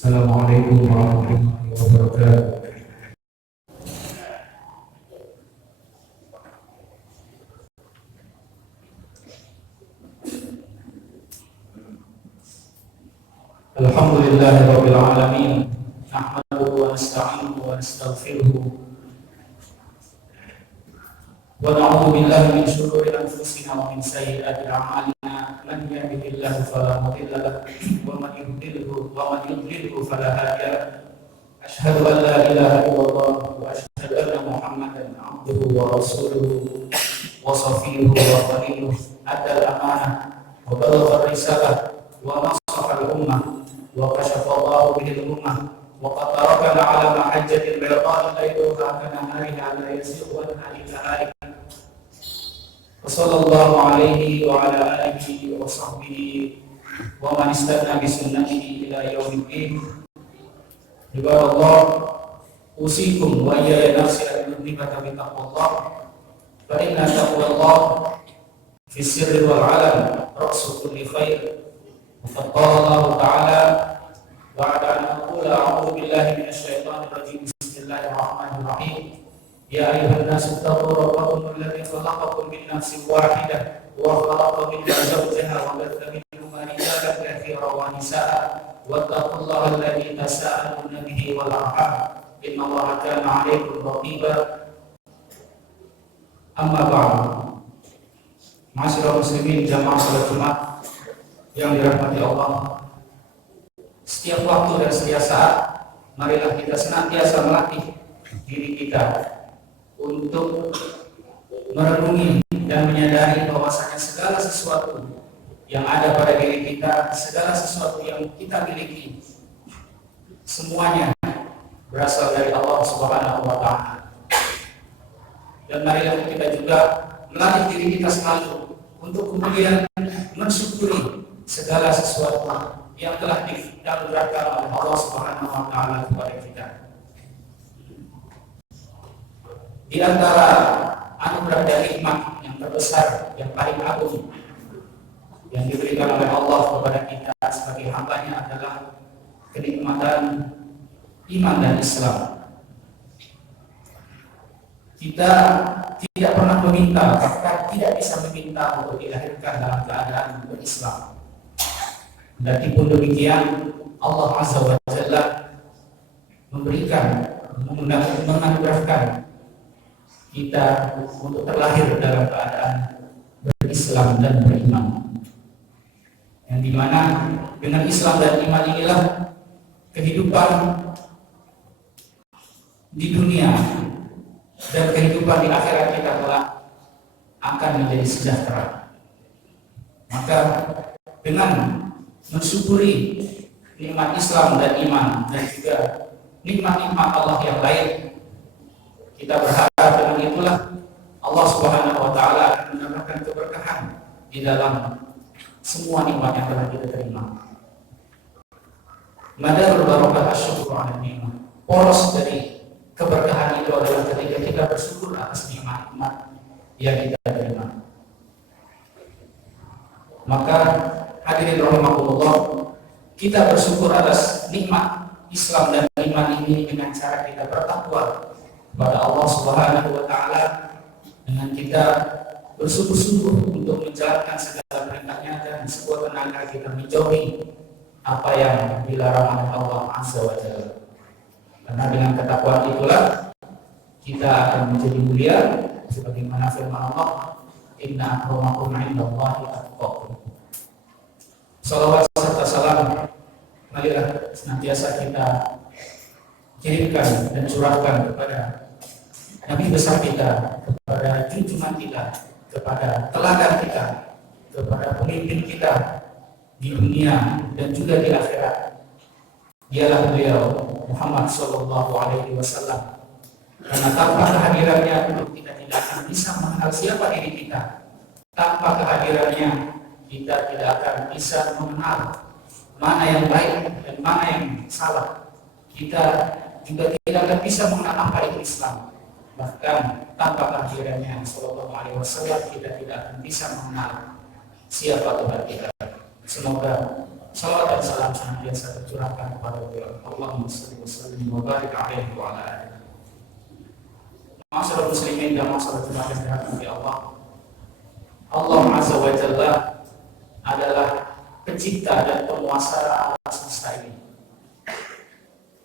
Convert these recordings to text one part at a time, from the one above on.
Assalamualaikum warahmatullahi wabarakatuh. Alhamdulillahirabbil alamin. Nahmaduhu wa nasta'inuhu wa nastaghfiruh. Wa na'udzu billahi min shururi anfusina wa min sayyiati a'malina. Man yahdihillahu fala mudilla lahu wa man yudlilhu fala hadiya lahu. Asyhadu an la ilaha illallah wa asyhadu anna Muhammadan 'abduhu wa rasuluhu wa safiyyuhu wa khalilluhu. Adal amanah wa balagha risalah wa nasaha al-ummah wa kashafa Allahu bihi al-ummah wa qad tarakana 'ala mahajjatil bayda'i layluha kanahariha la yazighu anha illa halik. Wassallallahu alaihi wa ala alihi wa sahbihi wa man istana bi sunnatihi ila yaumiddin. Ibadallah, usikum wa iyaya nafsi al-mudhibata bi taqwallah. Fa inna taqwallah fi sirri wal 'alam ra'su kulli khair. Wa qala Allah ta'ala ba'da an aqula a'udzu billahi minasy syaithanir rajim. Bismillahirrahmanirrahim. Ya ayyuhan nasu taqu rabbakum alladzi khalaqakum min nafsin wahidah wa khalaqa minha zawjaha wa batha minhuma rijalan katsiran wa nisaa'a wattaqullaha alladzi tasaaluna bihi wal arham innallaha kana 'alaykum raqiba. Amma ba'du. Ma'asyiral muslimin jamaah salat Jumat yang dirahmati Allah, setiap waktu dan setiap saat marilah kita senantiasa melatih diri kita untuk merenungi dan menyadari bahwasanya segala sesuatu yang ada pada diri kita, segala sesuatu yang kita miliki, semuanya berasal dari Allah Subhanahu wa Ta'ala. Dan marilah kita juga melatih diri kita selalu untuk kemudian mensyukuri segala sesuatu yang telah dianugerahkan oleh Allah Subhanahu wa Ta'ala kepada kita. Di antara anugerah dan nikmat yang terbesar, yang paling agung yang diberikan oleh Allah kepada kita sebagai hambanya adalah kenikmatan iman dan Islam. Kita tidak pernah meminta, bahkan tidak bisa meminta untuk dilahirkan dalam keadaan berislam. Dan pun demikian Allah Azza wa Jalla memberikan, menganugerahkan kita untuk terlahir dalam keadaan berislam dan beriman, yang dimana dengan Islam dan iman inilah kehidupan di dunia dan kehidupan di akhirat kita kelak akan menjadi sejahtera. Maka dengan mensyukuri nikmat Islam dan iman dan juga nikmat-nikmat Allah yang lain, kita berharap dengan itulah Allah Subhanahu wa Ta'ala akan menambahkan keberkahan di dalam semua nikmat yang telah kita terima. Madarul barakah asyukru 'ala nikmat. Poros dari keberkahan itu adalah ketika kita bersyukur atas nikmat-nikmat yang kita terima. Maka hadirin rahimakumullah, kita bersyukur atas nikmat Islam dan iman ini dengan cara kita bertakwa kepada Allah Subhanahu wa Ta'ala, dengan kita bersungguh-sungguh untuk menjalankan segala perintahnya dan sebuah tenaga kita menjauhi apa yang dilarang oleh Allah Azza wa Jalla. Karena dengan ketakwaan itulah kita akan menjadi mulia, sebagaimana firman Allah, inna akramakum 'indallahi atqakum. Salawat serta salam marilah senantiasa kita kirimkan dan curahkan kepada Nabi besar kita, kepada junjungan kita, kepada teladan kita, kepada pemimpin kita di dunia dan juga di akhirat. Dialah beliau Muhammad Sallallahu Alaihi Wasallam. Karena tanpa kehadirannya kita tidak akan bisa mengenal siapa diri kita. Tanpa kehadirannya kita tidak akan bisa mengenal mana yang baik dan mana yang salah. Kita juga tidak akan bisa mengenal apa itu Islam. Bahkan tanpa kehadirannya Sallallahu Alaihi Wasallam kita tidak akan bisa mengenal siapa Tuhan kita. Semoga Salawat dan salam senantiasa tercurahkan kepada beliau. Allahumma shalli wa sallim wa barik alaihi wa ala alihi. Masyarakat muslimin dan masyarakat jemaah yang dirahmati Allah. Allah Azza wa Jalla adalah pencipta dan penguasa alam semesta ini.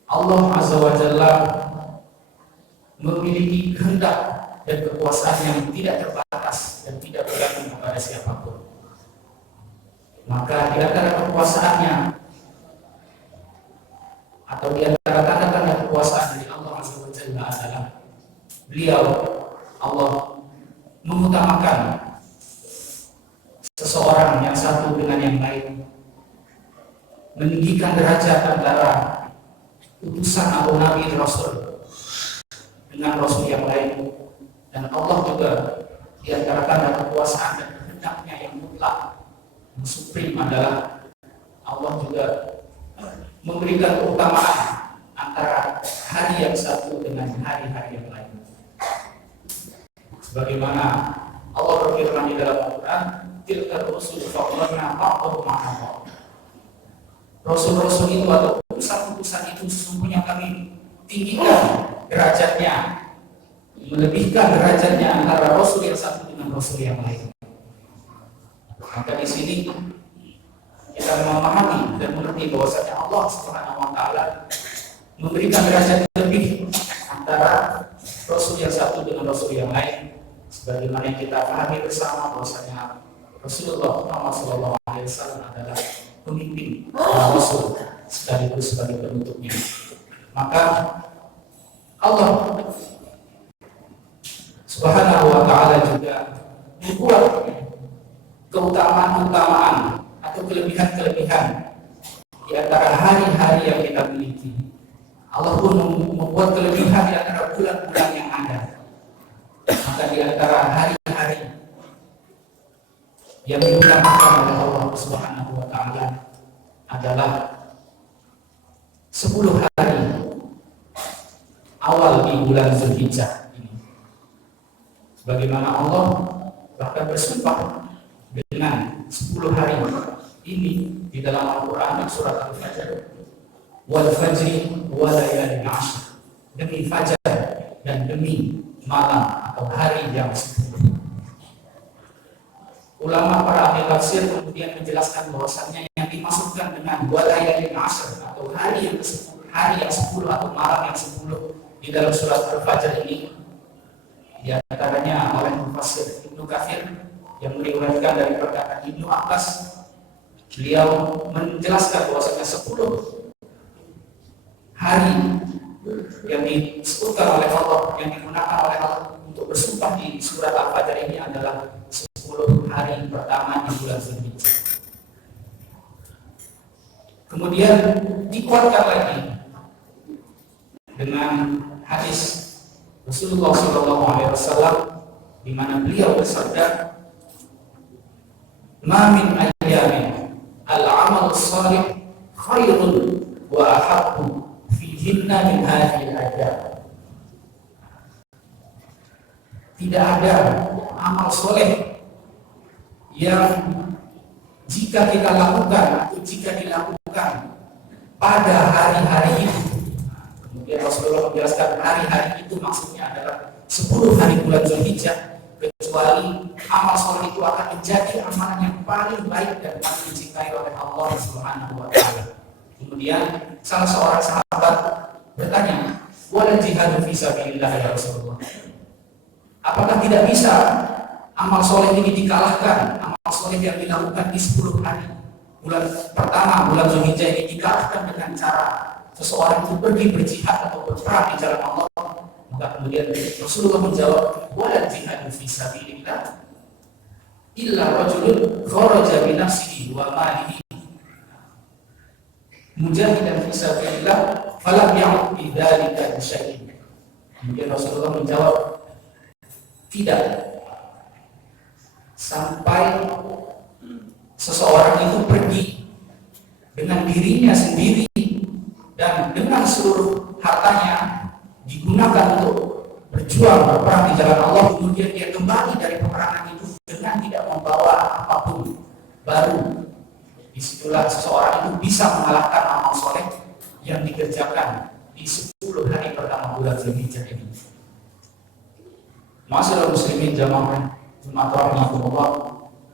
Allah Azza wa Jalla memiliki kehendak dan kekuasaan yang tidak terbatas dan tidak bergantung kepada siapapun. Maka di antara kekuasaannya atau di antara tanda-tanda kekuasaan dari Allah Azza wa Jalla adalah beliau Allah mengutamakan seseorang yang satu dengan yang lain, meninggikan derajat antara utusan atau nabi rasul dengan rasul yang lain. Dan Allah juga di antara tanda kekuasaan dan kehendaknya yang mutlak yang supreme adalah Allah juga memberikan keutamaan antara hari yang satu dengan hari-hari yang lain. Sebagaimana Allah berfirman di dalam Al-Quran, tilka rusul faddalna ba'dahum 'ala ba'd. Rasul-rasul itu atau utusan-utusan itu sesungguhnya kami tinggikan derajatnya, melebihkan derajatnya antara rasul yang satu dengan rasul yang lain. Maka di sini kita memahami dan mengerti bahwasanya Allah Subhanahu wa taala memberikan derajat lebih antara rasul yang satu dengan rasul yang lain, sebagaimana yang kita pahami bersama bahwasanya Rasulullah Muhammad SAW adalah pemimpin rasul sekaligus sebagai penutupnya. Maka Allah Subhanahu wa taala juga membuat keutamaan-keutamaan atau kelebihan-kelebihan di antara hari-hari yang kita miliki. Allah pun membuat kelebihan di antara bulan-bulan yang ada. Maka di antara hari-hari yang diutamakan oleh Allah Subhanahu wa taala adalah 10 hari awal di bulan Zulhijjah ini. Bagaimana Allah bahkan bersumpah dengan 10 hari ini di dalam Al-Quran surat Al-Fajr, wal fajri wa layalin 'ashr, demi fajar dan demi malam atau hari yang 10. Ulama para ahli tafsir kemudian menjelaskan bahwasannya yang dimaksudkan dengan wa layalin 'ashr atau hari yang ke-10, hari yang 10 atau malam yang 10 di dalam surat Al-Fajr ini di antaranya oleh mufassir Ibnu Katsir yang meriwayatkan dari perkataan Ibnu Abbas. Beliau menjelaskan bahwasanya 10 hari yang disebutkan oleh Allah, yang digunakan oleh Allah untuk bersumpah di surat Al-Fajr ini adalah 10 hari pertama di bulan Zulhijjah. Kemudian dikuatkan lagi dengan hadis Rasulullah SAW di mana beliau bersabda, "Ma min ayyamin al-amal salih khairun wa ahabbu fihinna min hadhihi al-ayyam." Tidak ada amal soleh yang jika kita lakukan atau jika dilakukan pada hari-hari itu. Kemudian Rasulullah menjelaskan hari-hari itu maksudnya adalah 10 hari bulan Zulhijjah, kecuali amal soleh itu akan menjadi amalan yang paling baik dan paling dicintai oleh Allah Subhanahu wa taala. Kemudian salah seorang sahabat bertanya, "Wala jihadu fi sabilillah ya Rasulullah?" Apakah tidak bisa amal soleh ini dikalahkan, amal soleh yang dilakukan di 10 hari bulan pertama bulan Zulhijjah ini dikalahkan dengan cara seseorang itu pergi berjihad atau berperang di jalan Allah? Maka kemudian Rasulullah menjawab, "Wala jihadu fi sabilillah illa rajulun kharaja bi nafsihi wa malihi mujahidan fi sabilillah falam ya'ud bi dzalika syai'in." Kemudian Rasulullah menjawab, tidak sampai seseorang itu pergi dengan dirinya sendiri dan dengan seluruh hartanya digunakan untuk berjuang berperang di jalan Allah, kemudian dia kembali dari peperangan itu dengan tidak membawa apapun baru Disitulah seseorang itu bisa mengalahkan amal soleh yang dikerjakan di 10 hari pertama bulan Zulhijjah ini. Masyaallah muslimin jamaah Jumat rahimahullah,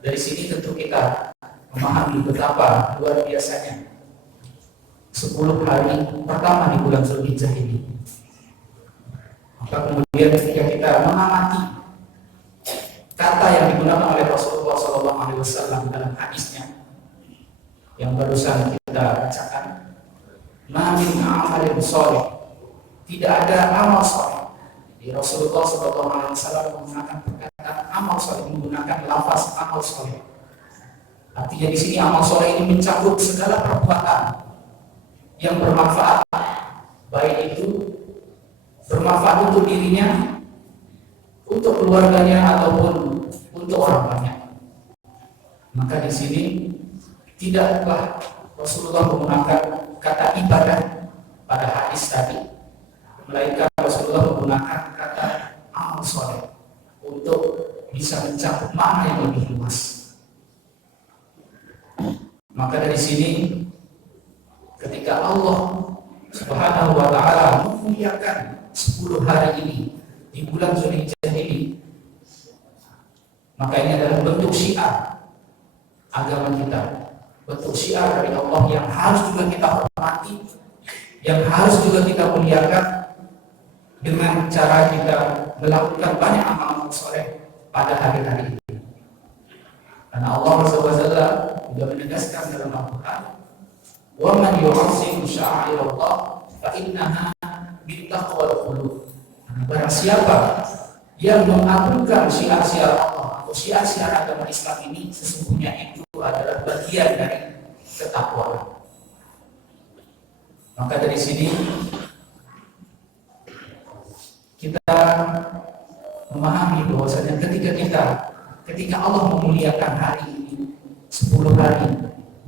dari sini tentu kita memahami betapa luar biasanya 10 hari pertama di bulan Zulhijjah ini. Maka kemudian ketika kita mengamati kata yang digunakan oleh Rasulullah SAW dalam hadisnya yang barusan kita bacakan, "Ma min amalin shalih", tidak ada amal shalih. Di Rasulullah SAW menggunakan perkataan amal shalih, menggunakan lafaz amal shalih. Artinya di sini amal shalih ini mencakup segala perbuatan yang bermanfaat, baik itu bermanfaat untuk dirinya, untuk keluarganya, ataupun untuk orang banyak. Maka di sini tidaklah Rasulullah menggunakan kata ibadah pada hadis tadi, melainkan Rasulullah menggunakan kata amal soleh untuk bisa mencakup makna yang lebih luas. Maka dari sini ketika Allah Subhanahu wa ta'ala memuliakan 10 hari ini di bulan Zulhijjah ini, maka ini adalah bentuk syiar agama kita, bentuk syiar dari Allah yang harus juga kita hormati, yang harus juga kita muliakan dengan cara kita melakukan banyak amal-amal soleh pada hari-hari ini. Karena Allah SWT juga menegaskan dalam Al-Quran, "Wa man yu'azzim sya'airallah fa innaha min taqwal qulub." Barang siapa yang mengagungkan syiar-syiar Allah atau syiar-syiar agama Islam ini, sesungguhnya itu adalah bagian dari ketakwaan. Maka dari sini kita memahami bahwasanya ketika Allah memuliakan hari ini 10 hari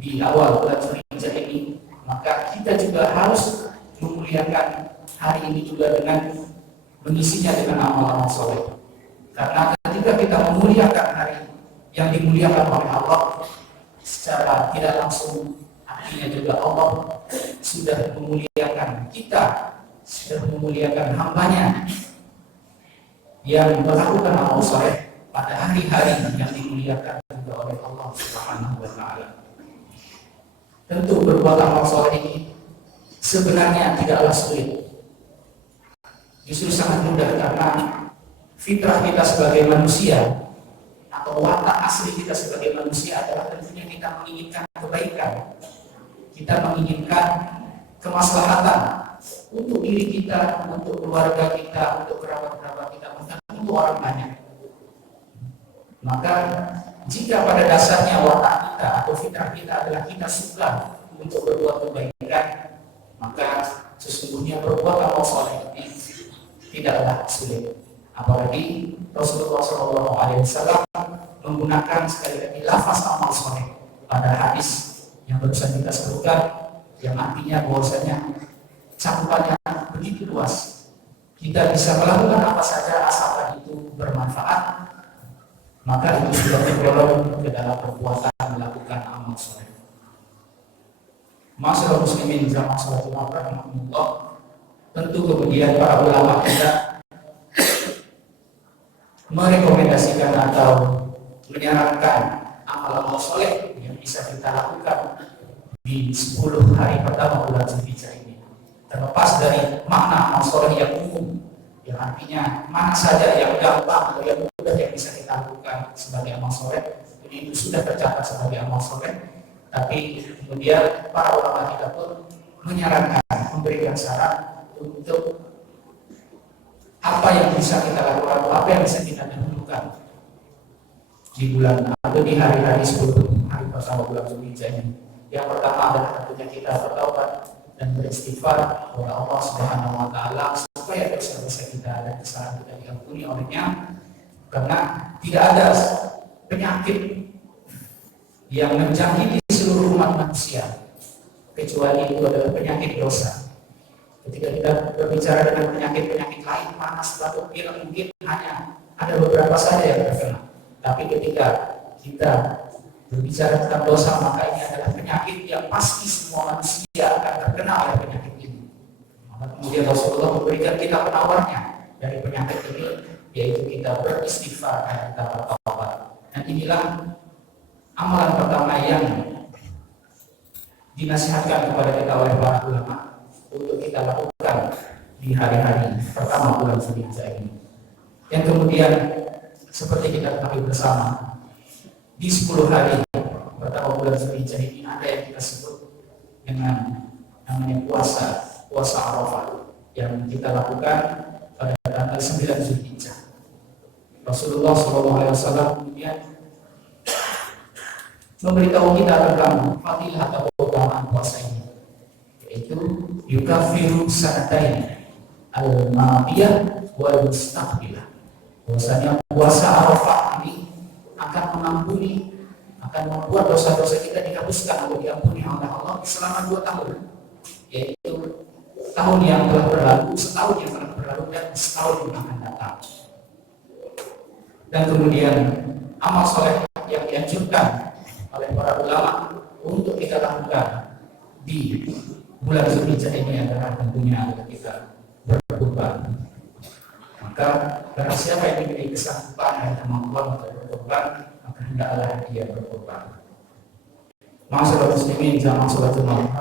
di awal bulan Zulhijjah ini, maka kita juga harus memuliakan hari ini juga dengan mengisinya dengan amal-amal soleh. Karena ketika kita memuliakan hari yang dimuliakan oleh Allah secara tidak langsung, artinya juga Allah sudah memuliakan kita, sudah memuliakan hambanya yang melakukan amal soleh pada hari-hari yang dimuliakan juga oleh Allah Subhanahu wa ta'ala. Tentu berbuat amal soleh ini sebenarnya tidaklah sulit, justru sangat mudah, karena fitrah kita sebagai manusia atau watak asli kita sebagai manusia adalah tentunya kita menginginkan kebaikan, kita menginginkan kemaslahatan untuk diri kita, untuk keluarga kita, untuk kerabat-kerabat kita, bahkan untuk orang banyak. Maka jika pada dasarnya watak kita atau fitrah kita adalah kita suka untuk berbuat kebaikan, maka sesungguhnya berbuat amal soleh ini tidaklah sulit. Apalagi Rasulullah SAW menggunakan sekali lagi lafaz amal soleh pada hadis yang barusan kita sebutkan, yang artinya bahwasanya cakupannya begitu luas. Kita bisa melakukan apa saja asalkan itu bermanfaat, maka itu sudah tergolong ke dalam perbuatan melakukan amal soleh. Masyaallah muslimin jamaah salatul rahimahullah, tentu kemudian para ulama kita merekomendasikan atau menyarankan amal-amal soleh yang bisa kita lakukan di 10 hari pertama bulan Zulhijjah ini. Terlepas dari makna amal soleh yang umum, yang artinya mana saja yang gampang atau yang mudah yang bisa kita lakukan sebagai amal soleh, jadi itu sudah tercatat sebagai amal soleh. Tapi kemudian para ulama kita pun menyarankan, memberikan saran untuk apa yang bisa kita lakukan atau apa yang bisa kita dahulukan di bulan atau di hari-hari 10 hari pertama bulan Zulhijjah ini. Yang pertama adalah tentunya kita bertaubat dan beristighfar kepada Allah Subhanahu wa ta'ala supaya dosa-dosa kita dan kesalahan kita diampuni olehnya, karena tidak ada penyakit yang menjangkiti seluruh umat manusia kecuali itu adalah penyakit dosa. Ketika kita berbicara dengan penyakit-penyakit lain, panas, batuk, pilek, mungkin hanya ada beberapa saja yang terkena. Tapi ketika kita Berbicara tentang dosa, maka ini adalah penyakit yang pasti semua manusia akan terkena oleh penyakit ini. Maka kemudian Rasulullah memberikan kita penawarnya dari penyakit ini, yaitu kita beristighfar dan kita bertaubat. Dan inilah amalan pertama yang dinasihatkan kepada kita oleh para ulama untuk kita lakukan di hari-hari pertama bulan Zulhijjah ini. Yang kemudian seperti kita ketahui bersama, di 10 hari pertama bulan Zulhijjah ini ada yang kita sebut dengan namanya puasa Arafah yang kita lakukan pada tanggal 9 Zulhijjah. Rasulullah SAW kemudian memberitahu kita tentang fadilah atau keutamaan puasa ini, yaitu yukafiru sanatain al-madiyah wal mustaqbilah. Bahwasanya puasa Arafah ini akan mengampuni, akan membuat dosa-dosa kita dihapuskan atau diampuni oleh Allah selama 2 tahun, yaitu tahun yang telah berlalu, setahun yang telah berlalu, dan setahun yang akan datang. Dan kemudian amal soleh yang dianjurkan oleh para ulama untuk kita lakukan di bulan Zulhijjah ini adalah tentunya kita berkurban. Maka barang siapa yang diberi kesanggupan dan kemampuan untuk berkurban, maka hendaklah dia berkurban. Masyaallah muslimin jamaah sholatul maghrib.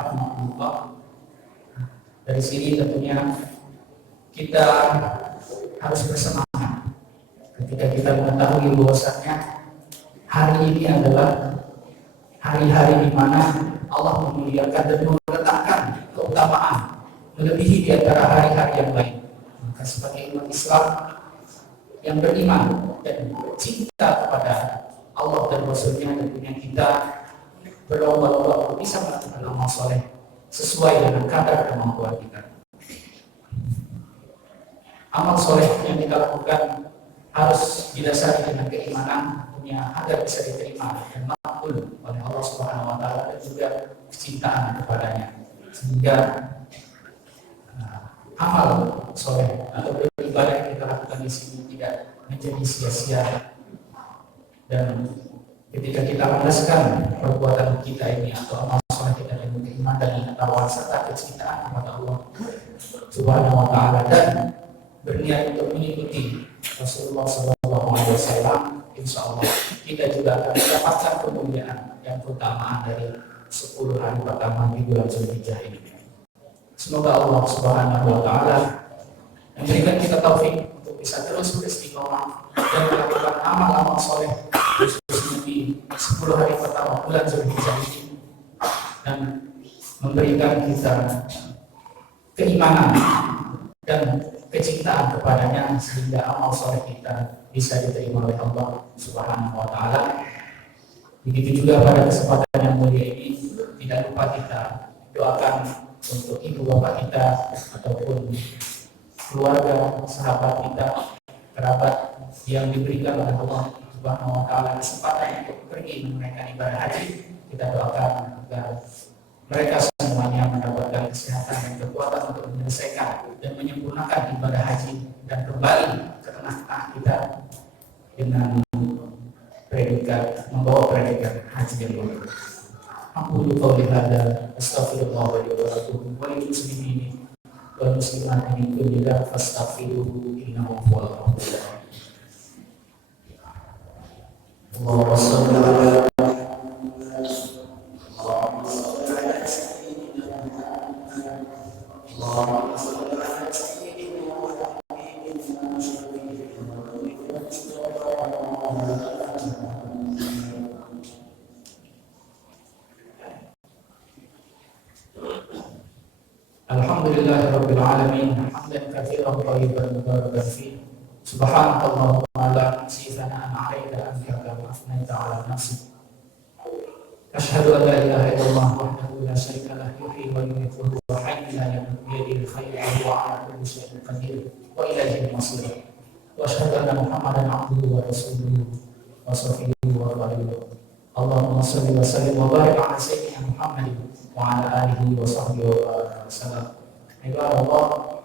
Dari sini tentunya kita harus bersemangat ketika kita mengetahui bahwasanya hari ini adalah hari-hari di mana Allah memuliakan dan meletakkan keutamaan melebihi di antara hari-hari yang lain. Maka sebagai umat Islam yang beriman dan cinta kepada Allah dan Rasul-Nya, tentunya kita berlomba-lomba untuk bisa melakukan amal soleh sesuai dengan kadar kemampuan kita. Amal soleh yang kita lakukan harus didasari dengan keimanan agar bisa diterima dan makbul oleh Allah Subhanahu wa taala, dan juga kecintaan kepadanya, sehingga amal soleh atau beribadah yang kita lakukan di sini tidak menjadi sia-sia. Dan ketika kita meneruskan perbuatan kita ini atau amal soleh kita dengan keimanan dan pengetahuan serta kecintaan kepada Allah Subhanahu wa taala, dan berniat untuk mengikuti Rasulullah SAW, insya Allah kita juga akan mendapatkan kemuliaan dan keutamaan dari 10 hari pertama di bulan Zulhijjah ini. Semoga Allah Subhanahu wa taala memberikan kita taufik untuk bisa terus beristiqomah dan melakukan amal-amal soleh khususnya di 10 hari pertama bulan Zulhijjah ini, dan memberikan kita keimanan dan kecintaan kepadanya, sehingga amal soleh kita bisa diterima oleh Allah Subhanahu wa taala. Begitu juga pada kesempatan yang mulia ini, tidak lupa kita doakan untuk ibu bapak kita ataupun keluarga, sahabat kita, kerabat yang diberikan oleh Allah Subhanahu wa taala kesempatan untuk pergi menunaikan ibadah haji. Kita doakan agar mereka semuanya mendapatkan kesehatan dan kekuatan untuk menyelesaikan dan menyempurnakan ibadah haji dan kembali ke tengah-tengah kita dengan predikat, membawa predikat haji yang mulia. Aku qauli hadza astaghfirullah wa atubu wa lil muslimin wal muslimat min kulli dhanbin fastaghfiruhu innahu huwal ghafurur rahim. Allahumma shalli ala Alhamdulillahirabbil alamin hamdan katsiran thayyiban mubarakan fihi subhanakallahumma la nuhsi thana'an 'alaika anta kama afnaita 'ala nafsik asyhadu an la ilaha illallah wahdahu la syarika lahu yuhyi wa yumiitu wa hayyun la yamutu bi yadihi al-khayru wa huwa 'ala kulli syai'in qadir wa ilayhi al-masir wa asyhadu anna muhammadan 'abduhu wa rasuluhu wa safiyuhu wa khaliluhu. Allahumma shalli wa sallim wa barik 'ala sayyidina Muhammadin wa 'ala alihi wa sahbihi wa sallam. Ibadallah,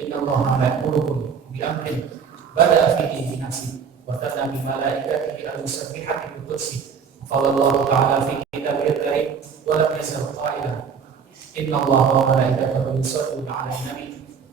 innallaha ya'murukum bi amrin bada'a fihi bi nafsihi wa tad'a bi malaikatihi al-musabbihati bi qudsihi Qala ta'ala fi kitabihil karim wa lam yazal qailan innallaha wa malaikatahu yusholluna 'alan nabi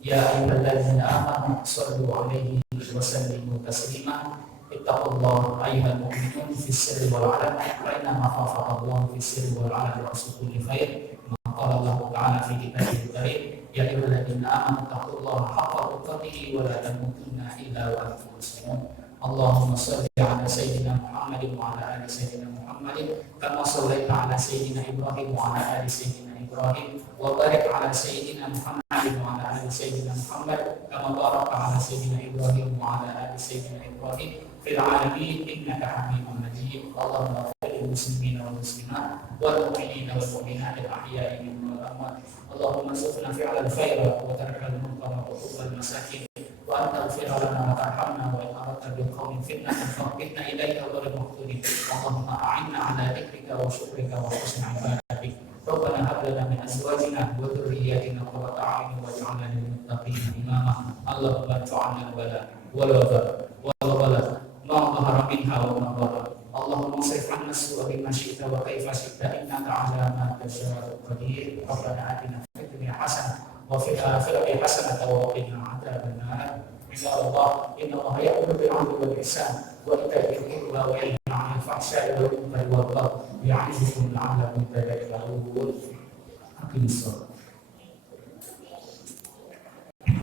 ya ayyuhalladzina amanu shallu 'alaihi wa sallimu taslima ittaqullaha ayyuhal mu'minun fis sirri wal 'alan wa inna ma khafaqallahu fis sirri wal 'alan wa kulli khair. Qala Allah ta'ala fi kitabihil karim ya ayyuhalladzina amanu taqullaha haqqa tuqatih wa la tamutunna illa wa antum muslimun. Allahumma shalli ala sayyidina Muhammadin wa ala ali sayyidina Muhammadin kama shallaita ala sayyidina Ibrahim wa ala ali sayyidina Ibrahim wa barik ala sayyidina Muhammadin wa ala ali sayyidina Muhammad kama barakta ala sayyidina Ibrahim wa ala ali sayyidina Ibrahim fil alamin innaka Hamidum Majid. Allahumma ighfir lil muslimina wal muslimat wal mu'minina wal mu'minat al ahya'i minhum wal amwat. Allahumma arzuqna fi'lal khair wa tarkal munkar wa hubbal masakin wa anta ighfir lana wa tarhamna wa in aradta bil qawmin fitnatan faqina ilayka wa al-muhtadin. Allahumma a'inna ala dhikrika wa syukrika wa husni ibadatik. Rabbana hab lana min azwajina wa dhurriyyatina qurrata a'yun waj'alna lil muttaqina imama. Allahumma anfa'na bala wal waba wal wala ma dhahara minha wa ma batana. Allahumma shrif 'anna as-su'a bima syi'ta wa kaifa syi'ta innaka 'ala ma tasha'u qadir. Rabbana atina fid dunya hasanah wa fil akhirati hasanah wa qina 'adzaban nar. Ya Allah, inna Allah ya'muru bil 'adli wal ihsan wa ita'i dzil qurba wa yanha 'anil fahsya'i wal munkari wal baghi ya'izukum la'allakum tadhakkarun. Aqimissalah.